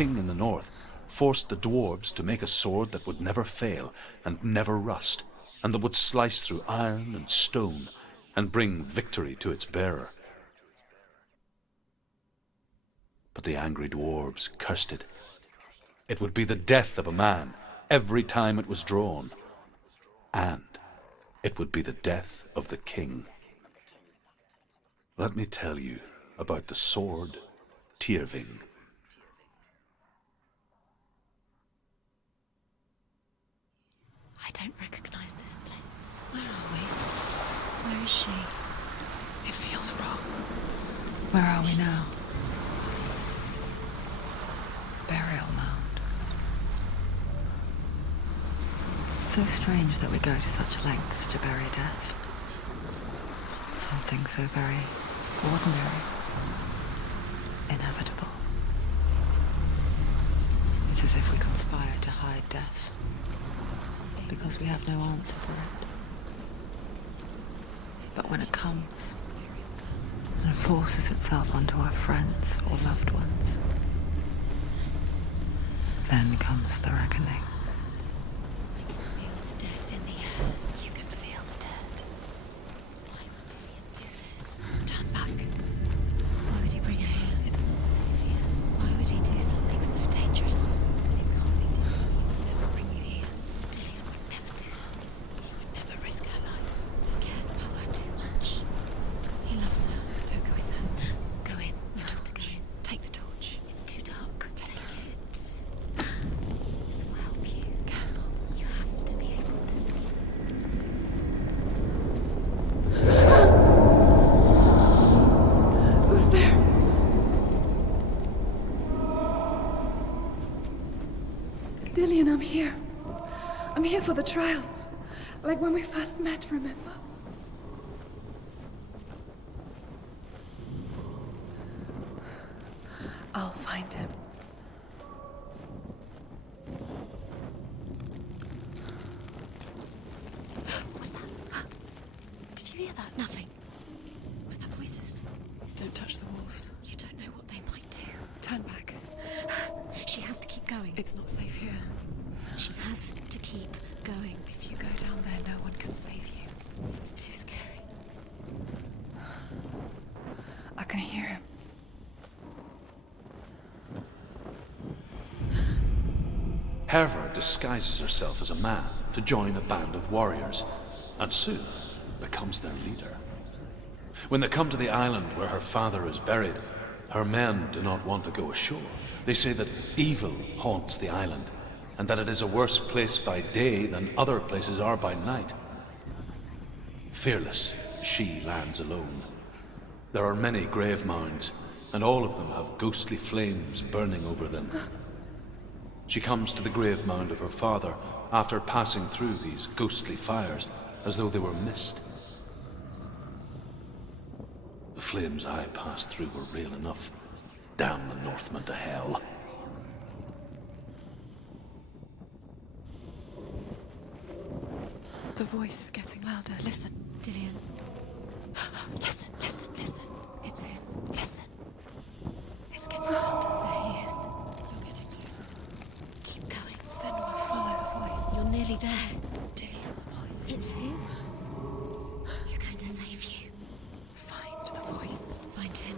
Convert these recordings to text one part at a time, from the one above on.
king in the north, forced the dwarves to make a sword that would never fail and never rust, and that would slice through iron and stone and bring victory to its bearer. But the angry dwarves cursed it. It would be the death of a man every time it was drawn, and it would be the death of the king. Let me tell you about the sword Tyrving. I don't recognize this place. Where are we? Where is she? It feels wrong. Where are we now? Burial mound. So strange that we go to such lengths to bury death. Something so very ordinary, inevitable. It's as if we conspire to hide death, because we have no answer for it. But when it comes, and forces itself onto our friends or loved ones, then comes the reckoning. Feel the dead in the air. You can feel the dead. Why would Dillian do this? Turn back. Why would he bring her here? It's not safe here. Why would he do something so dangerous? It can't be Dillian. He would never bring you here. Dillian would never do that. He would never risk her life. He cares about her too much. He loves her. Don't go in there. Go in. You have to go in. Take the torch. It's too dark. Take it. This will help you. Careful. You have to be able to see. Who's there? Dillian, I'm here. I'm here for the trials. Like when we first met, remember? I'll find him. What was that? Did you hear that? Nothing. Was that voices? Don't touch the walls. You don't know what they might do. Turn back. She has to keep going. It's not safe here. She has to keep going. If you go down there, no one can save you. It's too scary. I can hear him. Herva disguises herself as a man to join a band of warriors, and soon becomes their leader. When they come to the island where her father is buried, her men do not want to go ashore. They say that evil haunts the island, and that it is a worse place by day than other places are by night. Fearless, she lands alone. There are many grave mounds, and all of them have ghostly flames burning over them. She comes to the grave mound of her father after passing through these ghostly fires as though they were mist. The flames I passed through were real enough. Damn the Northmen to hell. The voice is getting louder. Listen. Dillian. Listen, listen, listen. It's him. Listen. It's getting louder. There he is. You're getting closer. Keep going. Senua, follow the voice. You're nearly there. Dillian's voice. It's him. He's going to save you. Find the voice. Find him.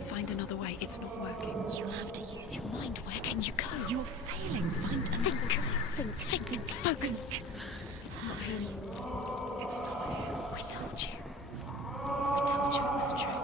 Find another way. It's not working. You have to use your mind. Where can you go? You're failing. Find another Think. way. Think. Focus. It's not him. It's not him. We told you. We told you it was a trick.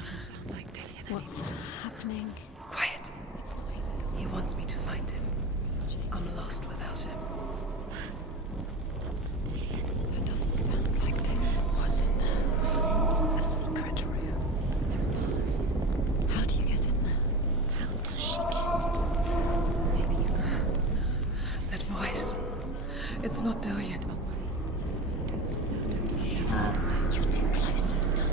doesn't sound like Dillion. What's happening? Quiet. It's not even. He wants me to find him. I'm lost without him. That's not Dillion. That doesn't sound like Dillion. What's in there? Isn't a secret room. It was. How do you get in there? How does she get in there? Maybe you can. That voice. It's not Dillion. You're too close to stop.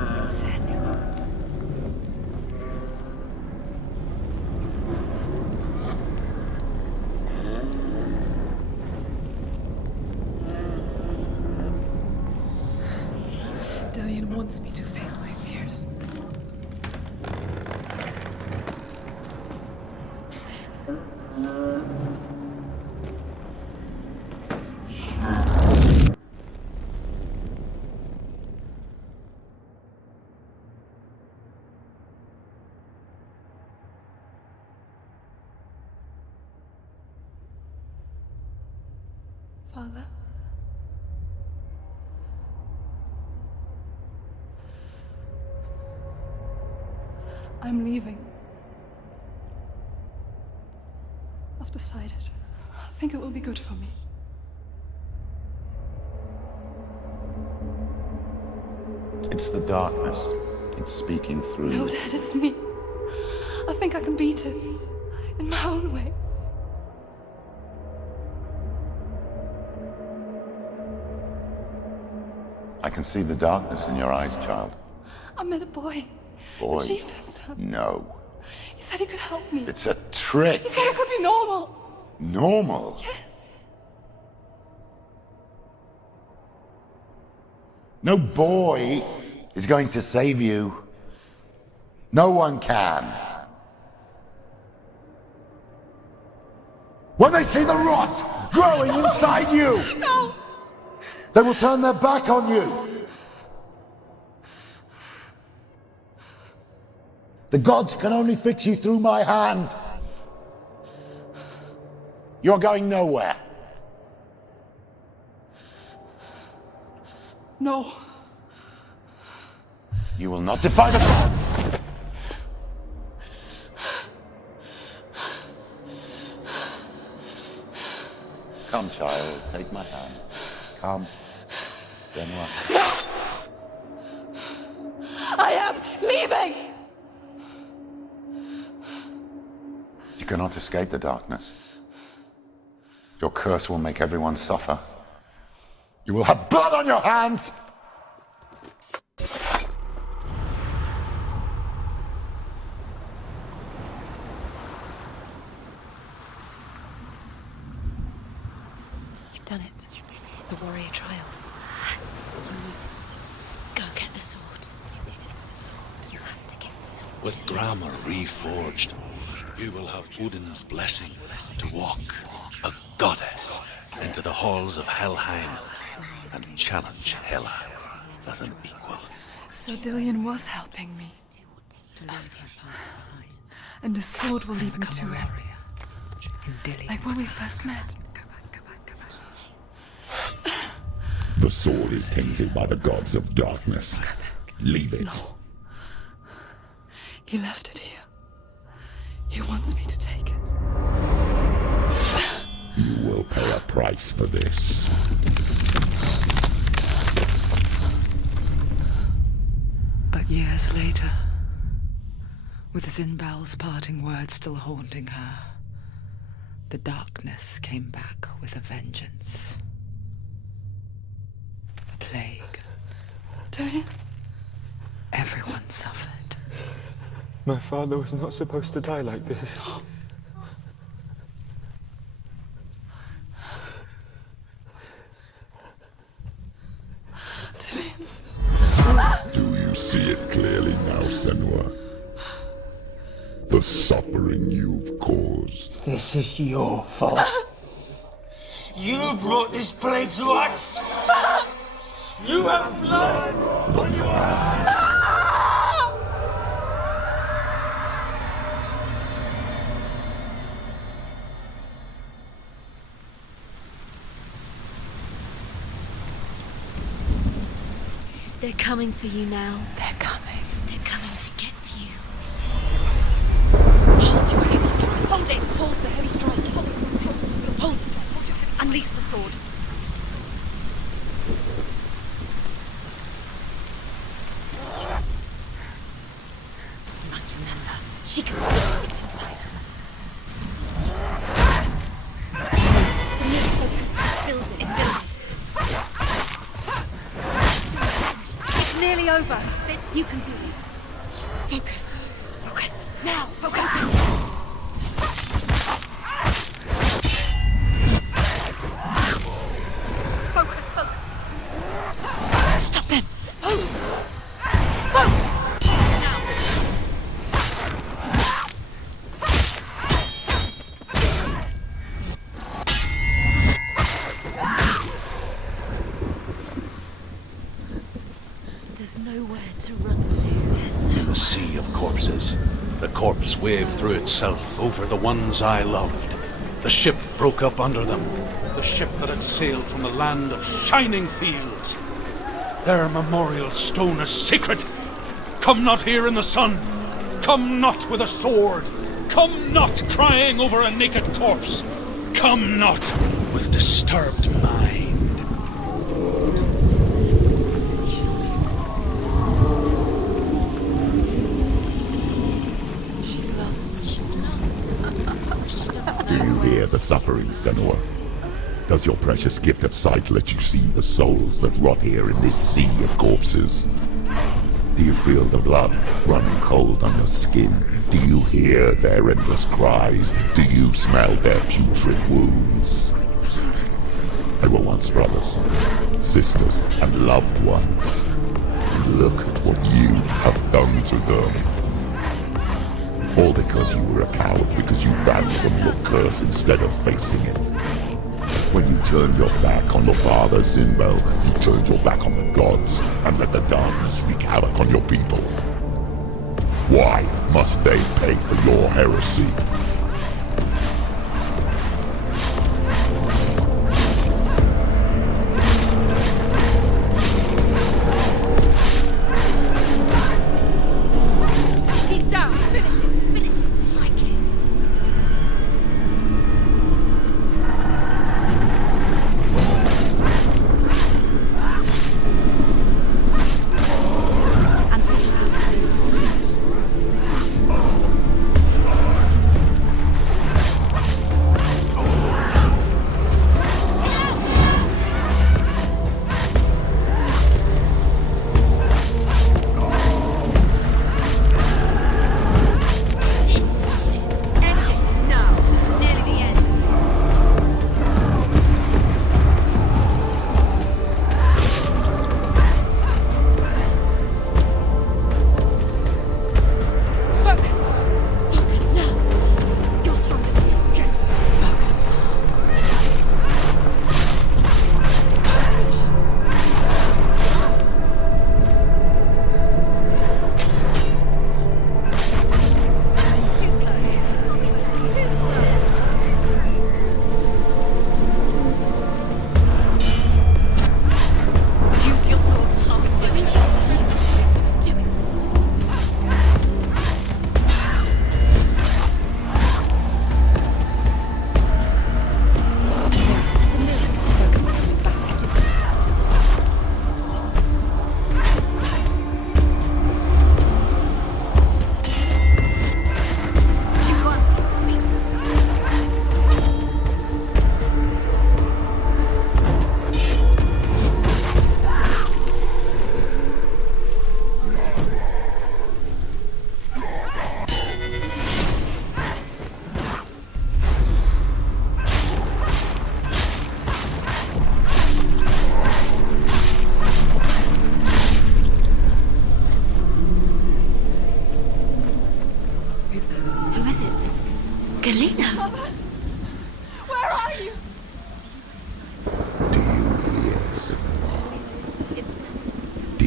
What's in there? Dillion wants me to face my fears. Father? I'm leaving. I've decided. I think it will be good for me. It's the darkness. It's speaking through No, you. Dad, it's me. I think I can beat it. In my own way. I can see the darkness in your eyes, child. I met a boy. Boy. The chief himself. No. He said he could help me. It's a trick. He said I could be normal. Normal. Yes. No boy is going to save you. No one can. When they see the rot growing inside you, No! they will turn their back on you. The gods can only fix you through my hand. You're going nowhere. No. You will not defy the gods. Come, child, take my hand. Come. Senua. I am leaving! You cannot escape the darkness. Your curse will make everyone suffer. You will have blood on your hands! You've done it. You did it. The warrior trials. Go get the sword. You did it with the sword. You have to get the sword. With grammar reforged, you will have Odin's blessing to walk, a goddess, into the halls of Helheim and challenge Hela as an equal. So Dillion was helping me. And the sword will lead me to him. Like when we first met. The sword is tainted by the gods of darkness. Leave it. No. He left it here. He wants me to take it. You will pay a price for this. But years later, with Zinbal's parting words still haunting her, the darkness came back with a vengeance. A plague. Dillion? Everyone suffered. My father was not supposed to die like this. Dillion? Do you see it clearly now, Senua? The suffering you've caused. This is your fault. You brought this plague to us! You have blood on your hands! They're coming for you now. They're coming. They're coming to get to you. Hold your heavy strike. Hold it. Hold the heavy strike. Hold it. Hold your heavy strike. Unleash the sword. You must remember, she can feel this inside her. The new focus is building. It's building. It's nearly over. You can do this. Focus. Focus. Now, focus. Focus. Focus. Stop them. There's nowhere to run to. There's no. The sea of corpses. The corpse waved through itself over the ones I loved. The ship broke up under them. The ship that had sailed from the land of shining fields. Their memorial stone is sacred. Come not here in the sun. Come not with a sword. Come not crying over a naked corpse. Come not with disturbed mind. She's lost. She's lost. She doesn't Do know you where. hear the suffering, Senua? Does your precious gift of sight let you see the souls that rot here in this sea of corpses? Do you feel the blood running cold on your skin? Do you hear their endless cries? Do you smell their putrid wounds? They were once brothers, sisters, and loved ones. And look at what you have done to them. All because you were a coward, because you ran from your curse instead of facing it. When you turned your back on your father, Zinbel, you turned your back on the gods and let the darkness wreak havoc on your people. Why must they pay for your heresy? He's down. Finish it. Finish it. Strike him.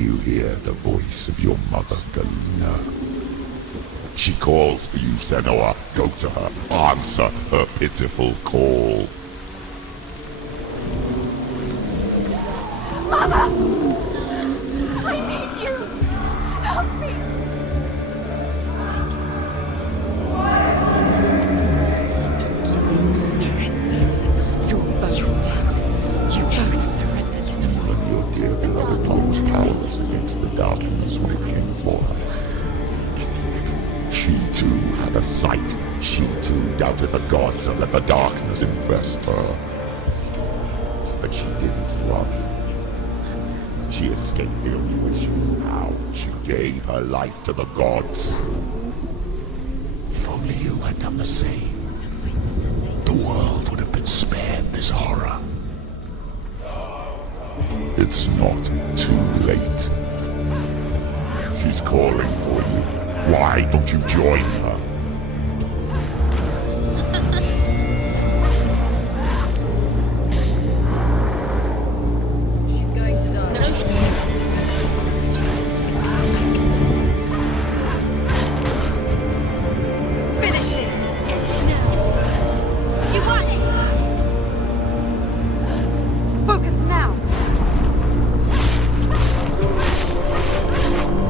you hear the voice of your mother, Galena? She calls for you, Senua. Go to her. Answer her pitiful call. Mother! I need you! Help me! Surrender to the dark. You're both dead. You both surrendered to the voices. Your dear beloved mother was powerless against the darkness when it came for her. She too had a sight. She too doubted the gods and let the darkness infest her. But she didn't run. She escaped the only way she knew how. She gave her life to the gods. If only you had done the same, the world would have been spared this horror. It's not too late. She's calling for you. Why don't you join her? She's going to die. No, she's not. It's time. Finish this. Now. You got it. Focus now!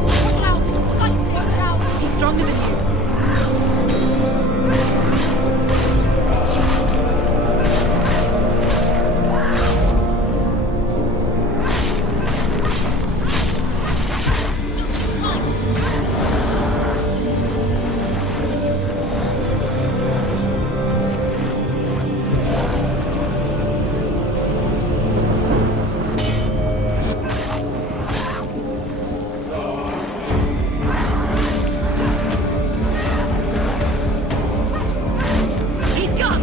Watch out! Fight! Watch out! He's stronger than you. He's gone!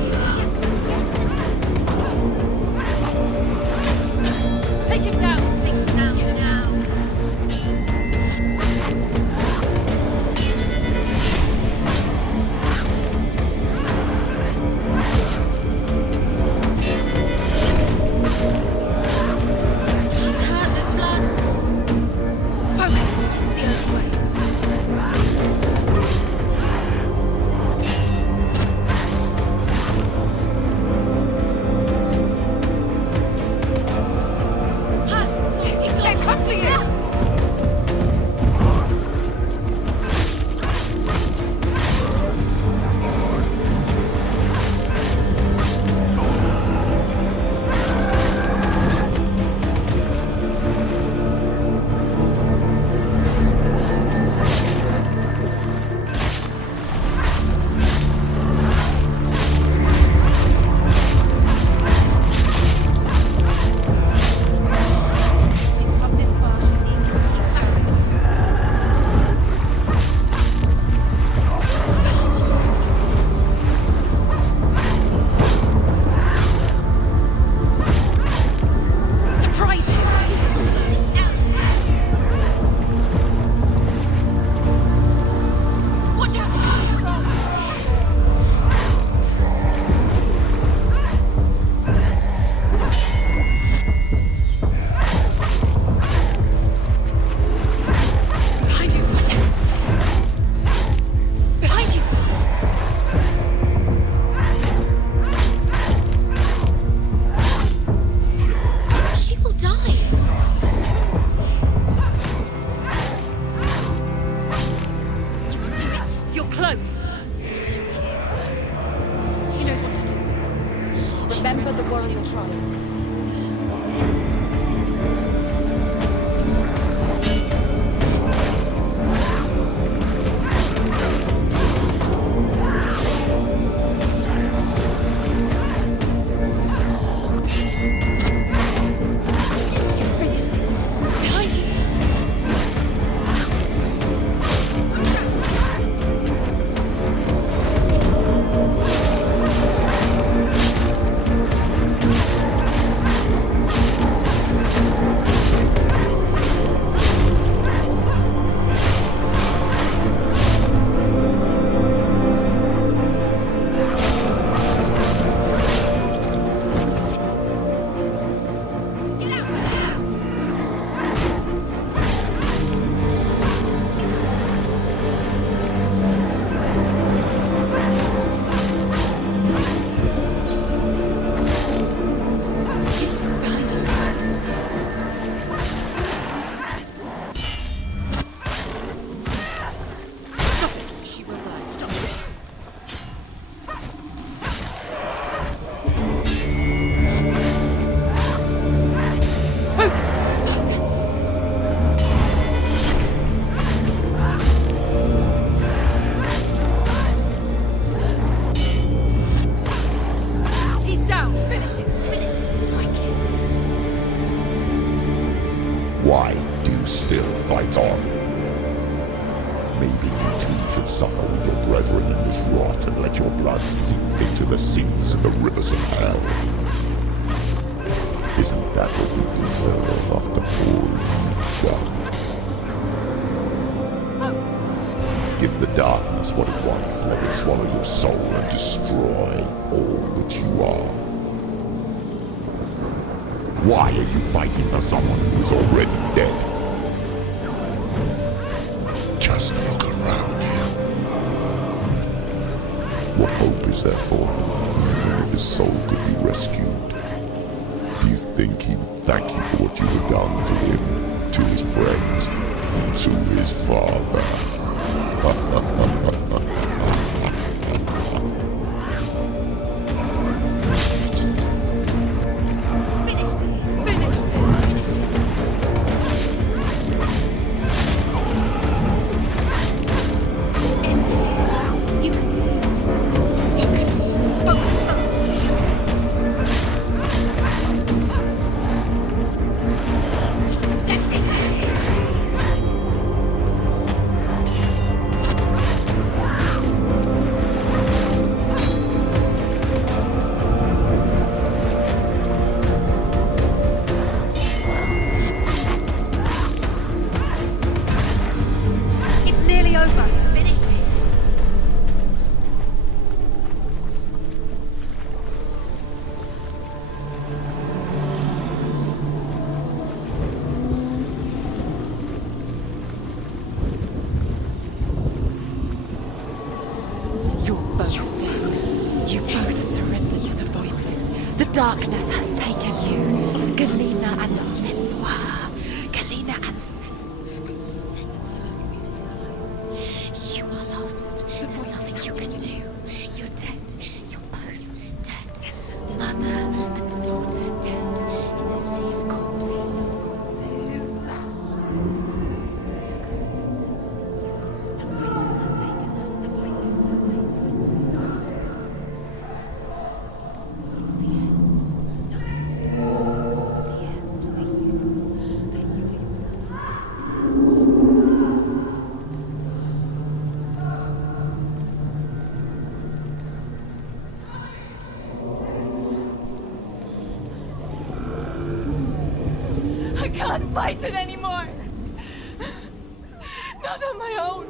Take him down! Take him down! Get down! She's hurt, there's blood! Focus! It's the only way. They've come for you! She's come this far, she needs to keep going. Surprise him! Watch out! Behind you! Watch out! Behind you! She will die! You can do it! You're close! She knows what to do. Remember the warrior trials. Finished. Behind you! fight on. Maybe you too should suffer with your brethren in this rot and let your blood seep into the seas and the rivers of hell. Isn't that what we deserve after all you've done? Give the darkness what it wants, let it swallow your soul and destroy all that you are. Why are you fighting for someone who is already dead? Just look around you. What hope is there for him, even if his soul could be rescued? Do you think he'd thank you for what you have done to him, to his friends, and to his father? Darkness has taken you, Galena and Senua. Galena and Senua. You are lost. There's nothing you can do. You're dead. You're both dead. Mother and daughter dead in the sea of corpses. I can't fight it anymore. Not on my own.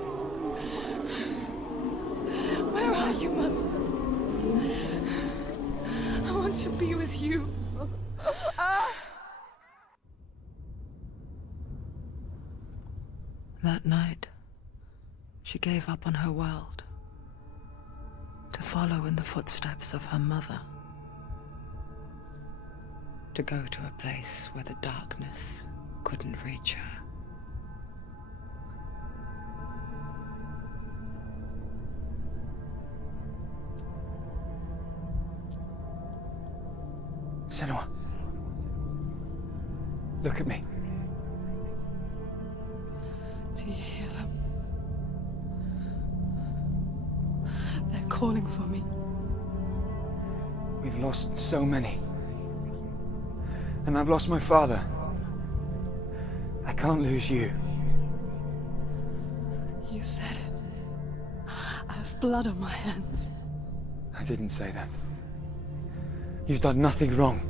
Where are you, Mother? I want to be with you. That night, she gave up on her world to follow in the footsteps of her mother. To go to a place where the darkness couldn't reach her. Senua. Look at me. Do you hear them? They're calling for me. We've lost so many. And I've lost my father. I can't lose you. You said it. I have blood on my hands. I didn't say that. You've done nothing wrong.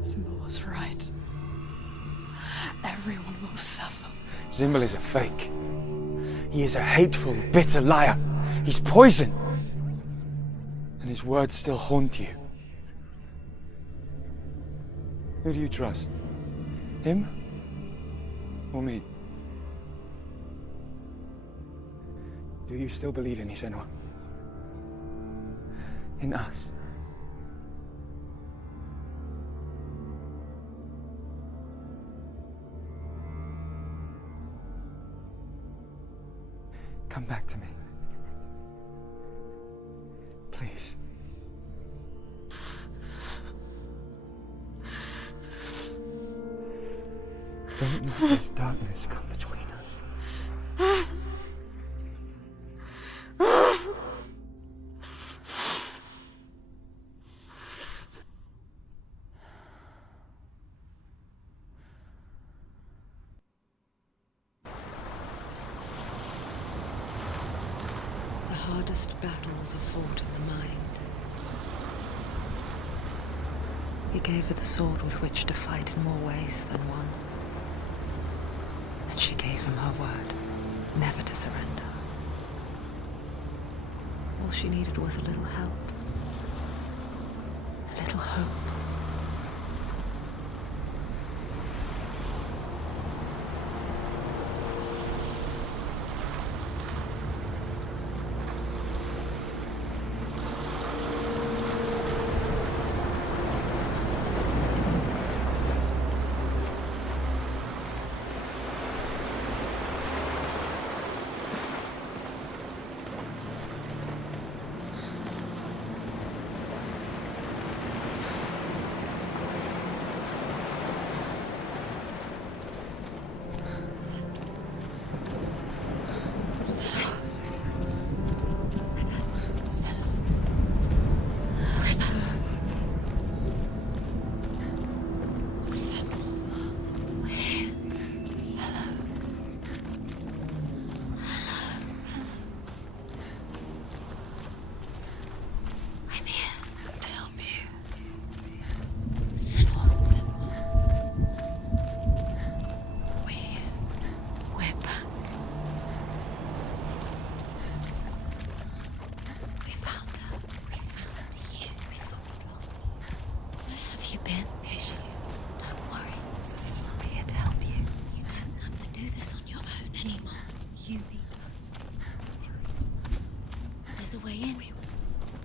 Symbol was right. Everyone will suffer. Zimbel is a fake. He is a hateful, bitter liar. He's poison. And his words still haunt you. Who do you trust? Him? Or me? Do you still believe in me, Senua? In us? Come back to me. Please. Don't let this darkness come between us. hardest battles are fought in the mind. He gave her the sword with which to fight in more ways than one. And she gave him her word, never to surrender. All she needed was a little help, a little hope.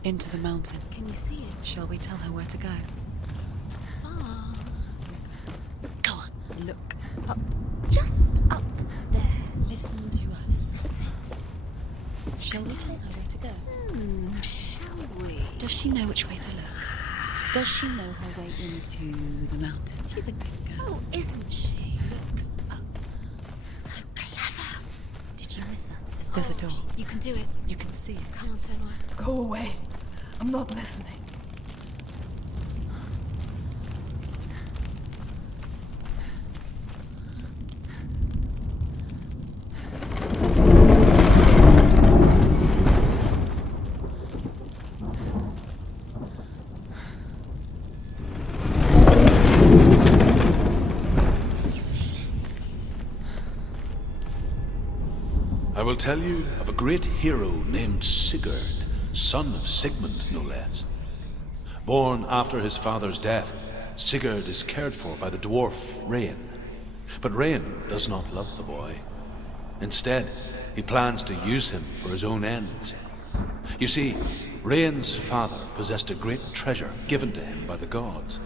Into the mountain. Can you see it? Shall we tell her where to go? It's not far. Go on. Look up. Just up there. Listen to us. That's it. Shall we tell her where to go? Shall we? Does she know which way to look? Does she know her way into the mountain? She's a good girl. Oh, isn't she? Look up. So clever. Did you miss us? There's a door. You can do it. You can see it. Come on, Senua. Go away. I'm not listening. I will tell you of a great hero named Sigurd, son of Sigmund, no less. Born after his father's death, Sigurd is cared for by the dwarf Rain. But Rain does not love the boy. Instead, he plans to use him for his own ends. You see, Rain's father possessed a great treasure given to him by the gods.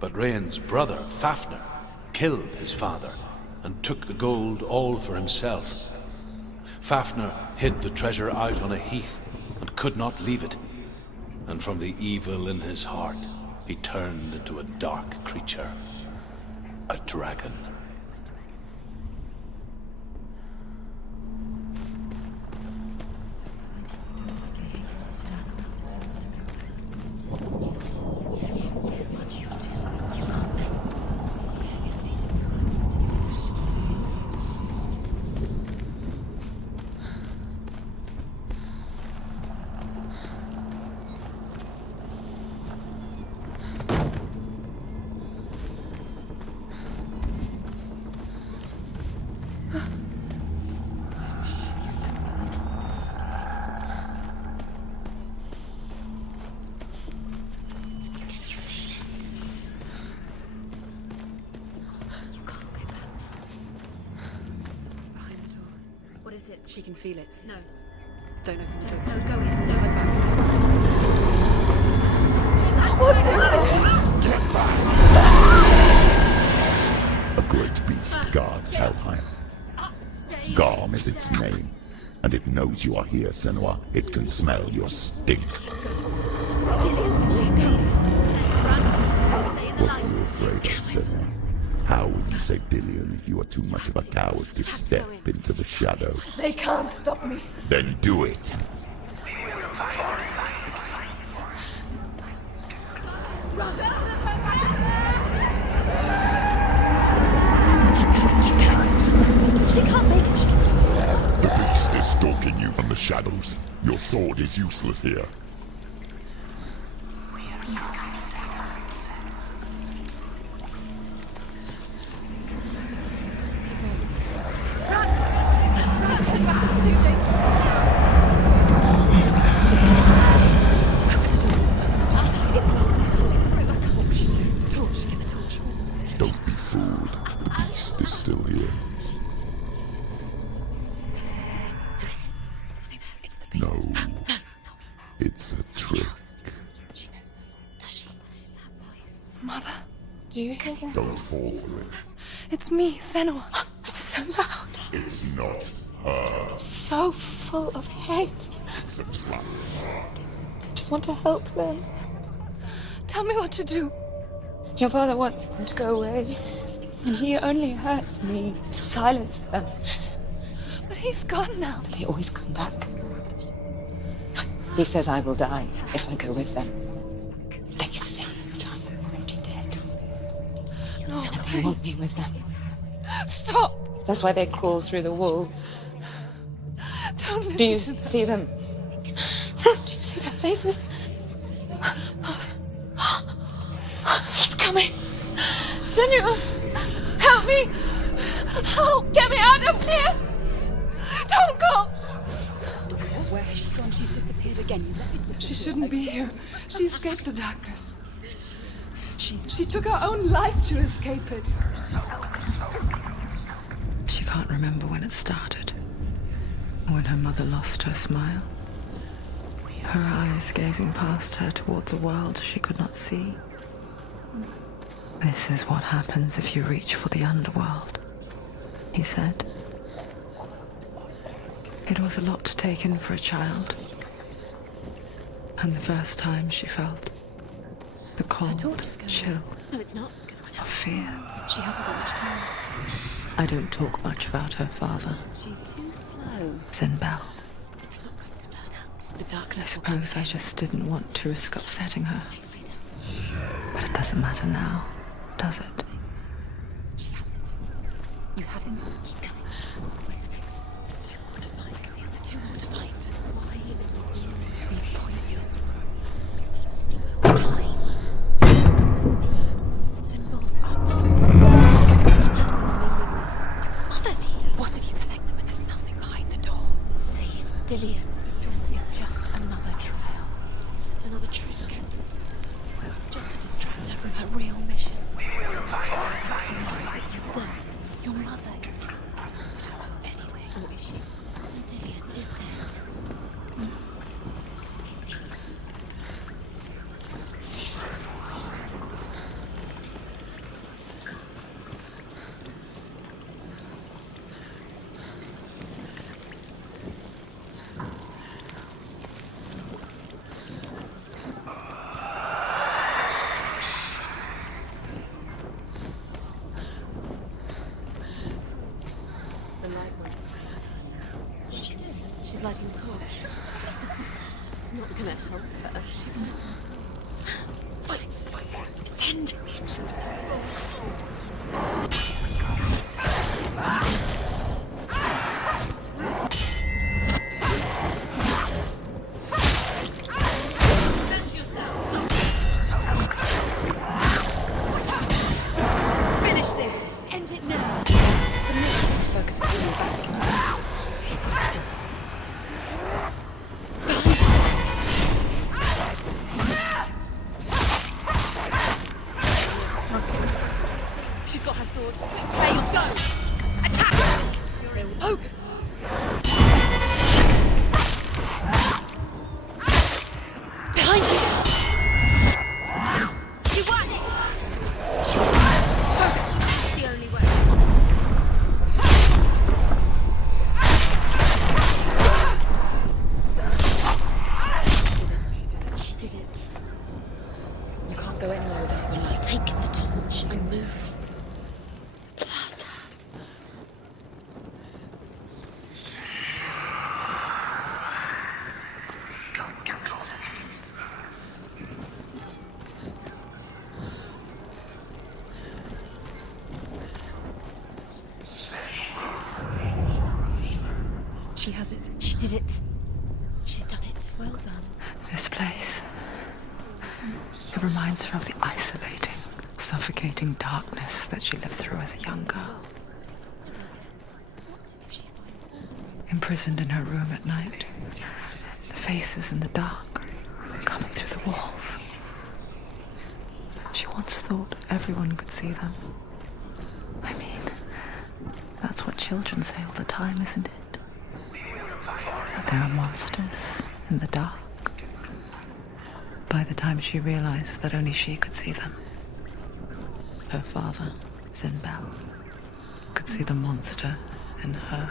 But Rain's brother, Fafnir, killed his father and took the gold all for himself. Fafnir hid the treasure out on a heath and could not leave it. And from the evil in his heart, he turned into a dark creature, a dragon. She can feel it. No. Don't open the door. No, go in. Don't Turn back. What's in there? A great beast guards Helheim. Garm is its name, and it knows you are here, Senua. It can smell your stink. What are you afraid of, Senua? How would you say Dillion if you are too much of a coward to step into the shadows? They can't stop me. Then do it! She can't make it. The beast is stalking you from the shadows. Your sword is useless here. Don't be fooled. The beast is still here. No, it's a trick. She knows that. Does she? What is that voice? Mother, do you hear that? Don't fall for it. It's me, Senua. It's so loud. It's not her. So full of hate. It's a trap. I just want to help them. Tell me what to do. Your father wants them to go away, and he only hurts me to silence them. But he's gone now. They always come back. He says I will die if I go with them. They say that I'm already dead. No, They want me with them. stop! That's why they crawl through the walls. Don't listen Do you to them. see them? Do you see their faces? He's coming! Senua! Help me! Help! Get me out of here! Don't go! Where has she gone? She's disappeared again. She shouldn't be here. She escaped the darkness. She took her own life to escape it. She can't remember when it started. When her mother lost her smile. Her eyes gazing past her towards a world she could not see. This is what happens if you reach for the underworld, he said. It was a lot to take in for a child. And the first time she felt the cold chill No, it's not. of fear. She hasn't got much time. I don't talk much about her father, She's too slow. Sinbel. It's not going to burn out. The I darkness will come. suppose I just didn't want to risk upsetting her. But it doesn't matter now, does it? She hasn't. You haven't. Keep going. Where's the next? Too hard to find. I can feel that. Too hard to find. Why are you doing these pointless time? These symbols are meaningless. What if you collect them and there's nothing behind the door? Save Dillian. This is just another trial. Just another trick. Just to distract her from her real mission. You don't. Your mother is dead. You don't know anything. Or is she? Dillian is dead. The light won't see her now. She's lighting the torch. It's not gonna help her. She's not. Wait. End. Finish this. End it now. The mission focus is going back into this. She's got her sword. There you go. Attack! Well done. This place. It reminds her of the isolating, suffocating darkness that she lived through as a young girl. Imprisoned in her room at night, the faces in the dark coming through the walls. She once thought everyone could see them. I mean, that's what children say all the time, isn't it? That there are monsters in the dark. By the time she realized that only she could see them, her father, Zinbel, could see the monster in her.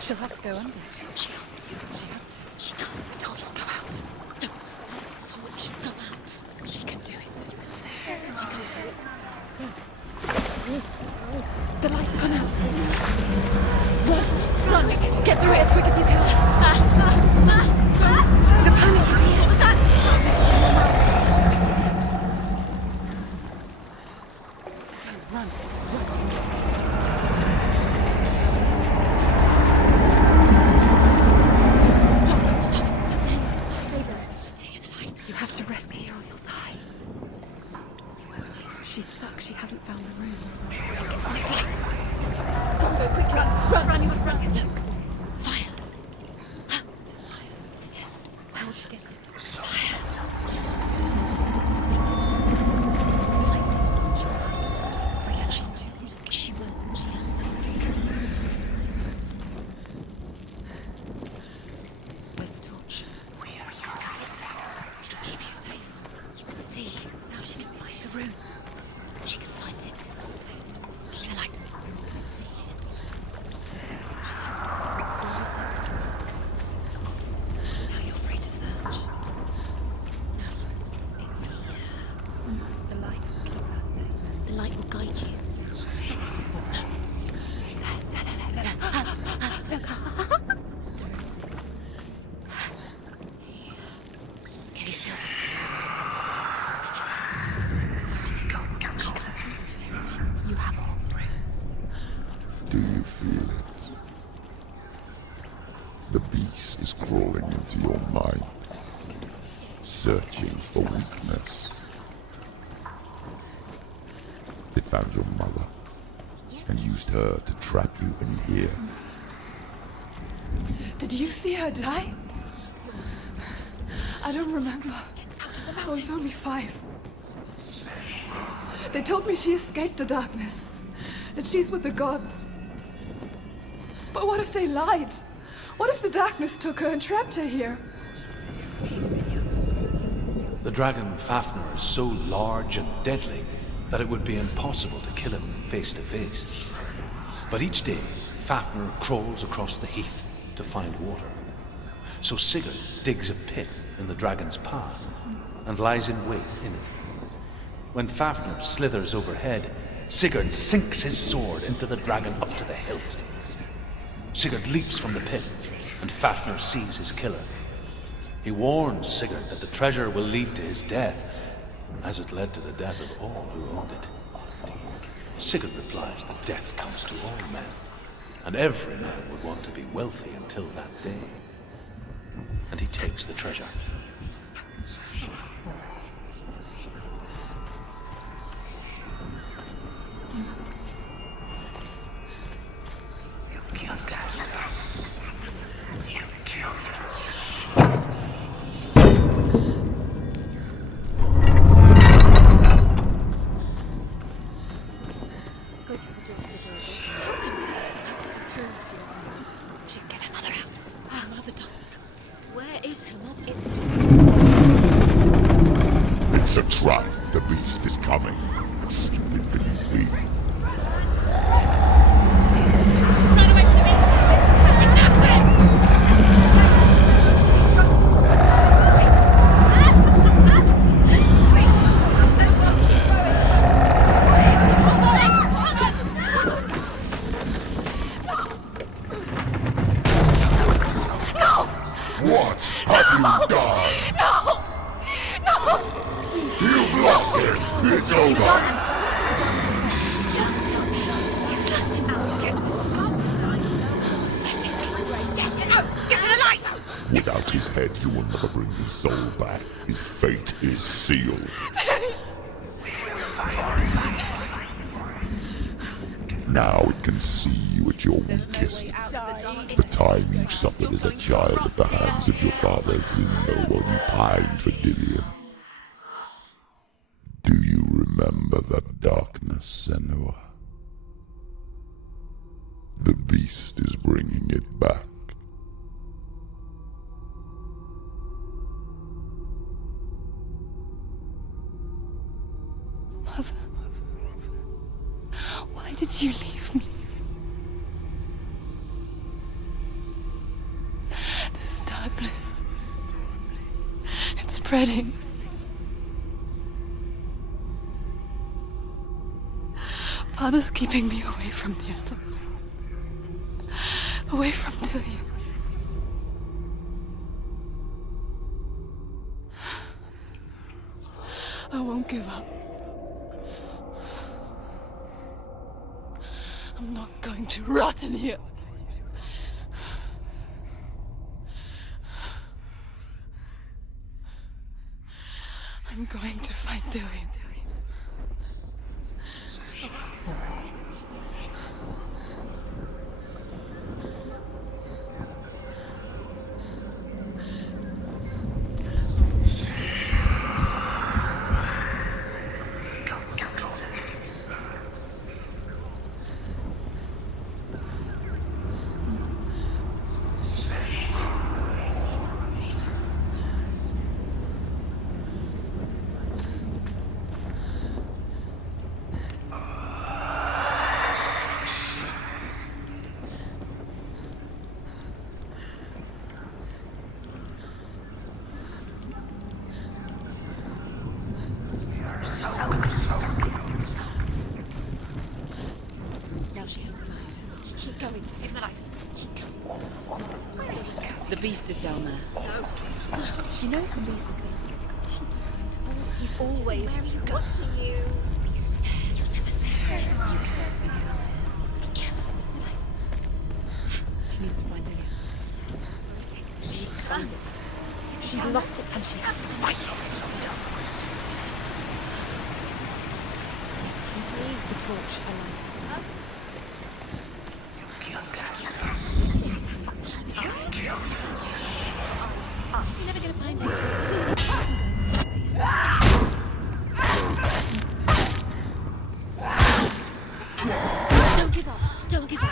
She'll have to go under. She has to. The torch will go out. Don't let the torch go out. She can do it. She can do it. The light's gone out. Run! Get through it as quick as you can. The panic is here. What was that? Run. You have to rest here or you'll die. She's stuck. She hasn't found the rooms. Let's go quickly. Run, you must run. Look. Fire. There's fire. How will she get it? Fire. She has to go towards it. Light. Forget she's too weak. She will. She has to. Where's the torch? Take it. It'll keep you safe. You can see. Now she can find the room. She can find it. The light. See it. She has no. Where is it? Now you're free to search. No. It's here. The light will keep her safe. The light will guide you. The rooms. Can you feel them? Can you see them? She can't see. There it is. You have all the rooms. Do you feel it? The beast is crawling into your mind, searching for weakness. It found your mother and used her to trap you in here. Did you see her die? I don't remember. I was only 5. They told me she escaped the darkness, that she's with the gods. But what if they lied? What if the darkness took her and trapped her here? The dragon Fafnir is so large and deadly that it would be impossible to kill him face to face. But each day, Fafnir crawls across the heath to find water. So Sigurd digs a pit in the dragon's path and lies in wait in it. When Fafnir slithers overhead, Sigurd sinks his sword into the dragon up to the hilt. Sigurd leaps from the pit, and Fafnir sees his killer. He warns Sigurd that the treasure will lead to his death, as it led to the death of all who owned it. Sigurd replies that death comes to all men, and every man would want to be wealthy until that day. And he takes the treasure. Go through the door. The door is open. You have to go through. She can get her mother out. Her mother doesn't. Where is her mother? It's is coming. Stupid, believe me. Run away from the beast! For nothing! What have you done? No! No! You've lost him! It's over! You've lost him. You've lost him. Get it out! Get to the light! Without his head, you will never bring his soul back. His fate is sealed. Now it can see you at your weakest. The time you suffered as a child at the hands of your father Senua while you pined for Dillion. Do you remember that darkness, Senua? The beast is bringing it back. Mother, why did you leave me? This darkness, it's spreading. Father's keeping me away from the others. Away from Dillion. I won't give up. I'm not going to rot in here. I'm going to find Dillion. The beast is down there. No. She knows the beast is there. She pointed towards. He's always. Where are you watching you? The beast is there. You'll never see her. You can't feel it. Be careful. She needs to find Dillion. Where is he? She needs to find it. She's lost it and she has to find it. Simply the torch alight. You're never gonna find it. Don't give up. Don't give up.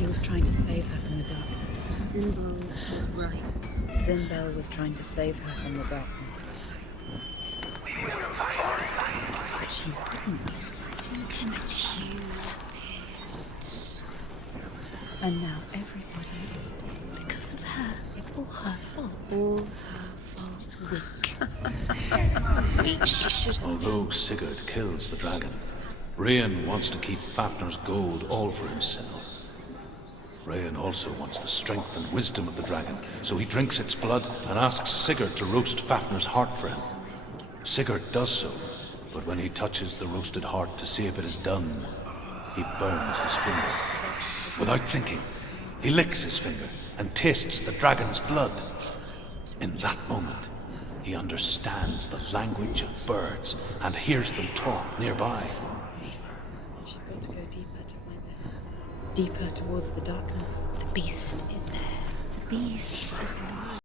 He was trying to save her from the darkness. Zinbal was right. Zinbel was trying to save her from the darkness. But she wouldn't be and now everybody is dead. Because of her. It's all her fault. All her fault. Weak. She should have. Although Sigurd kills the dragon, Rian wants to keep Fafnir's gold all for himself. Rian also wants the strength and wisdom of the dragon, so he drinks its blood and asks Sigurd to roast Fafnir's heart for him. Sigurd does so, but when he touches the roasted heart to see if it is done, he burns his finger. Without thinking, he licks his finger and tastes the dragon's blood. In that moment, he understands the language of birds and hears them talk nearby. She's got to go deeper to find the head. Deeper towards the darkness. The beast is there. The beast is lost.